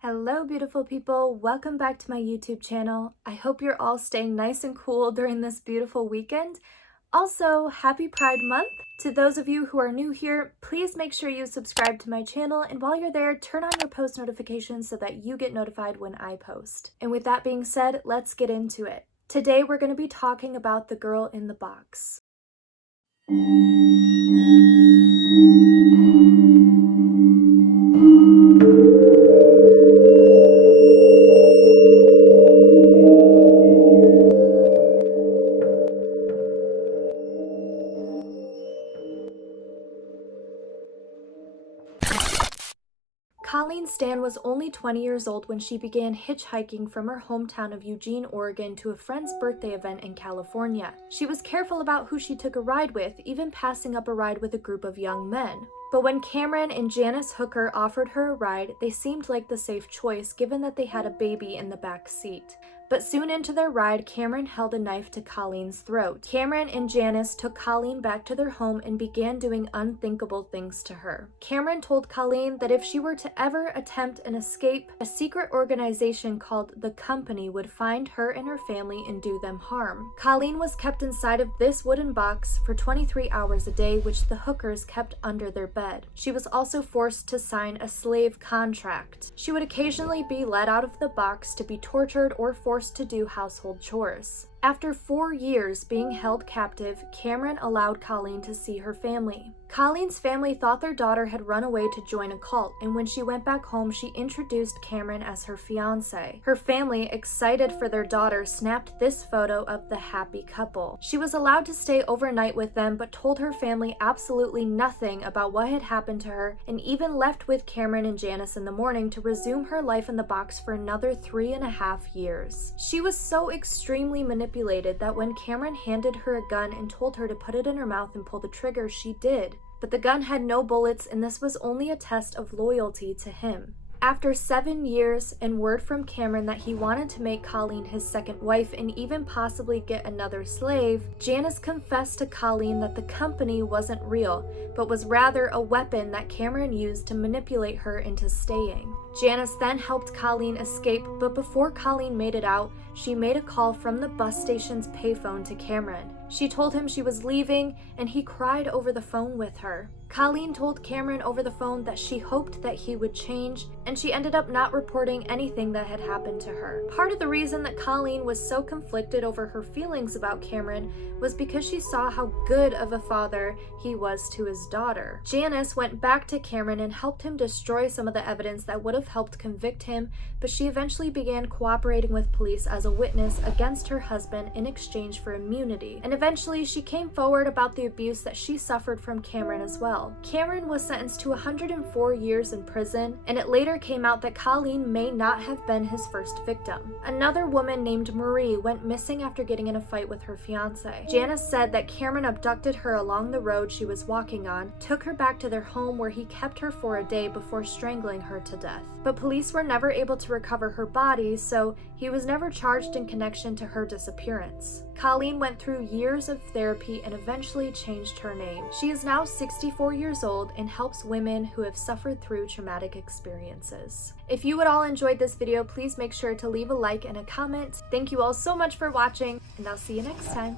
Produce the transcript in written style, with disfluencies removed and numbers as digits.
Hello beautiful people, welcome back to my YouTube channel. I hope you're all staying nice and cool during this beautiful weekend. Also, happy Pride Month! To those of you who are new here, please make sure you subscribe to my channel, and while you're there, turn on your post notifications so that you get notified when I post. And with that being said, let's get into it. Today we're going to be talking about the girl in the box. Colleen Stan was only 20 years old when she began hitchhiking from her hometown of Eugene, Oregon to a friend's birthday event in California. She was careful about who she took a ride with, even passing up a ride with a group of young men. But when Cameron and Janice Hooker offered her a ride, they seemed like the safe choice given that they had a baby in the back seat. But soon into their ride, Cameron held a knife to Colleen's throat. Cameron and Janice took Colleen back to their home and began doing unthinkable things to her. Cameron told Colleen that if she were to ever attempt an escape, a secret organization called The Company would find her and her family and do them harm. Colleen was kept inside of this wooden box for 23 hours a day, which the Hookers kept under their bed. She was also forced to sign a slave contract. She would occasionally be let out of the box to be tortured or forced to do household chores. After 4 years being held captive, Cameron allowed Colleen to see her family. Colleen's family thought their daughter had run away to join a cult, and when she went back home, she introduced Cameron as her fiancé. Her family, excited for their daughter, snapped this photo of the happy couple. She was allowed to stay overnight with them, but told her family absolutely nothing about what had happened to her, and even left with Cameron and Janice in the morning to resume her life in the box for another 3.5 years. She was so extremely manipulated that when Cameron handed her a gun and told her to put it in her mouth and pull the trigger, she did. But the gun had no bullets, and this was only a test of loyalty to him. After 7 years and word from Cameron that he wanted to make Colleen his second wife and even possibly get another slave, Janice confessed to Colleen that the company wasn't real, but was rather a weapon that Cameron used to manipulate her into staying. Janice then helped Colleen escape, but before Colleen made it out, she made a call from the bus station's payphone to Cameron. She told him she was leaving, and he cried over the phone with her. Colleen told Cameron over the phone that she hoped that he would change, and she ended up not reporting anything that had happened to her. Part of the reason that Colleen was so conflicted over her feelings about Cameron was because she saw how good of a father he was to his daughter. Janice went back to Cameron and helped him destroy some of the evidence that would have helped convict him, but she eventually began cooperating with police as a witness against her husband in exchange for immunity, and eventually she came forward about the abuse that she suffered from Cameron as well. Cameron was sentenced to 104 years in prison, and it later came out that Colleen may not have been his first victim. Another woman named Marie went missing after getting in a fight with her fiancé. Janice said that Cameron abducted her along the road she was walking on, took her back to their home where he kept her for a day before strangling her to death. But police were never able to recover her body, so he was never charged in connection to her disappearance. Colleen went through years of therapy and eventually changed her name. She is now 64 years old and helps women who have suffered through traumatic experiences. If you at all enjoyed this video, please make sure to leave a like and a comment. Thank you all so much for watching, and I'll see you next time.